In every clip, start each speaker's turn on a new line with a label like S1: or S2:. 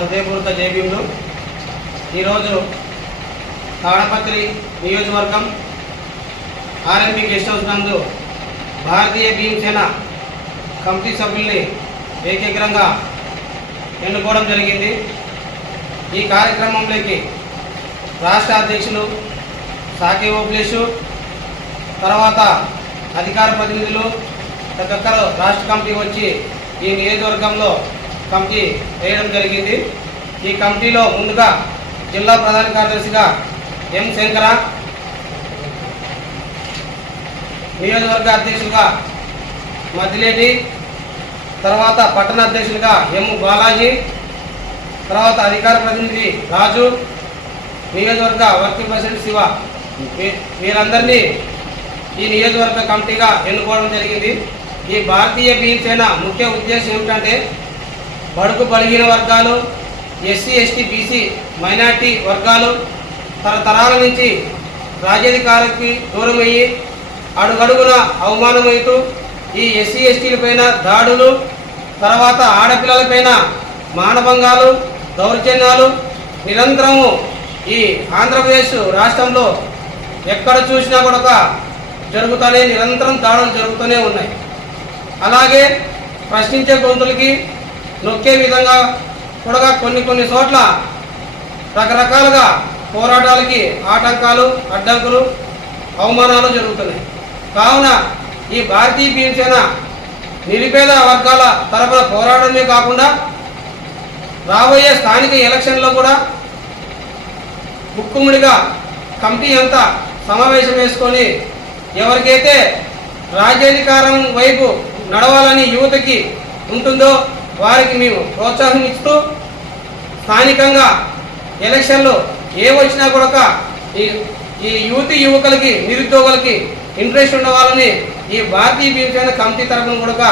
S1: హృదయపూర్వక జేబీలు. ఈరోజు తాడపత్రి నియోజకవర్గం ఆర్ఎంపీ గెస్ట్ హౌస్ నందు భారతీయ భీమసేన కమిటీ సభ్యుల్ని ఏకగ్రంగా ఎన్నుకోవడం జరిగింది. ఈ కార్యక్రమంలోకి రాష్ట్ర అధ్యక్షులు సాకే ఓబ్లేషు తర్వాత అధికార ప్రతినిధులు ప్రతి ఒక్కరు రాష్ట్ర కమిటీ వచ్చి ఈ నియోజకవర్గంలో కమిటీ వేయడం జరిగింది. ఈ కమిటీలో ముందుగా జిల్లా ప్రధాన కార్యదర్శిగా ఎం శంకర నియోజకవర్గ అధ్యక్షులుగా మద్దిలేటి తర్వాత పట్టణ అధ్యక్షులుగా ఎం బాలాజీ తర్వాత అధికార ప్రతినిధి రాజు నియోజకవర్గ వర్కింగ్ ప్రెసిడెంట్ శివ. వీ- వీరందరినీ ఈ నియోజకవర్గ కమిటీగా ఎన్నుకోవడం జరిగింది. ఈ భారతీయ భీమసేన ముఖ్య ఉద్దేశం ఏమిటంటే బడుగు బలిగిన వర్గాలు ఎస్సీ ఎస్టీ బీసీ మైనార్టీ వర్గాలు తరతరాల నుంచి రాజ్యాధికారికి దూరమయ్యి అడుగడుగున అవమానమవుతూ ఈ ఎస్సీ ఎస్టీల పైన దాడులు తర్వాత ఆడపిల్లలపైన మానభంగాలు దౌర్జన్యాలు నిరంతరము ఈ ఆంధ్రప్రదేశ్ రాష్ట్రంలో ఎక్కడ చూసినా కూడా జరుగుతూనే నిరంతరం దాడులు జరుగుతూనే ఉన్నాయి. అలాగే ప్రశ్నించే గొంతులకి నొక్కే విధంగా కూడా కొన్ని కొన్ని చోట్ల రకరకాలుగా పోరాటాలకి ఆటంకాలు అడ్డంకులు అవమానాలు జరుగుతున్నాయి. కావున ఈ భారతీయ భీమసేన నిరుపేద వర్గాల తరపున పోరాడమే కాకుండా రాబోయే స్థానిక ఎలక్షన్లో కూడా ముక్కుముడిగా కమిటీ అంతా సమావేశం వేసుకొని ఎవరికైతే రాజ్యాధికారం వైపు నడవాలని యువతకి ఉంటుందో వారికి మేము ప్రోత్సాహం ఇస్తూ స్థానికంగా ఎలక్షన్లో ఏ వచ్చినా కూడా ఈ ఈ యువతి యువకులకి నిరుద్యోగులకి ఇంట్రెస్ట్ ఉన్న వాళ్ళని ఈ భారతీయ భీమసేన కమిటీ తరఫున కూడా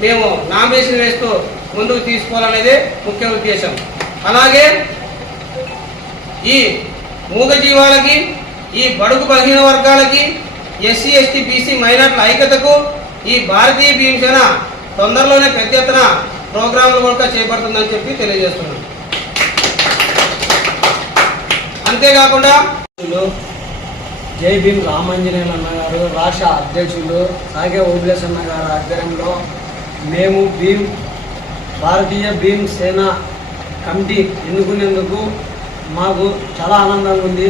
S1: మేము నామినేషన్ వేస్తూ ముందుకు తీసుకోవాలనేదే ముఖ్య ఉద్దేశం. అలాగే ఈ మూగజీవాలకి ఈ బడుగు బలహీన వర్గాలకి ఎస్సీ ఎస్టీ బీసీ మైనార్టీల ఐక్యతకు ఈ భారతీయ భీమసేన తొందరలోనే పెద్ద ఎత్తున ప్రోగ్రాంలు కూడా చేపడుతుందని చెప్పి తెలియజేస్తున్నాను అంతేకాకుండా
S2: జై భీమ్ రామాంజనేయులు అన్నగారు రాష్ట్ర అధ్యక్షులు సాగే ఓబులేస్ అన్నగారు ఆధ్వర్యంలో మేము భీమ్ భారతీయ భీమ్ సేన కమిటీ ఎన్నుకునేందుకు మాకు చాలా ఆనందంగా ఉంది.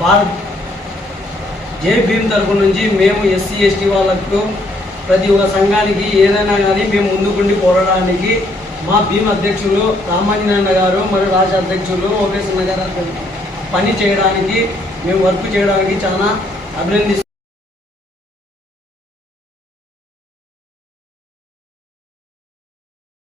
S2: భారత్ జై భీమ్ తరపు నుంచి మేము ఎస్సీ ఎస్టీ వాళ్ళకు ప్రతి ఒక్క సంఘానికి ఏదైనా కానీ మేము ముందుకుండి పోరాడడానికి మా భీమ్ అధ్యక్షులు రామాంజనేయ గారు మరియు రాష్ట్ర అధ్యక్షులు ఓపేస్ అన్న గారు పని చేయడానికి మేము వర్క్ చేయడానికి చాలా అభినందిస్తున్నాం.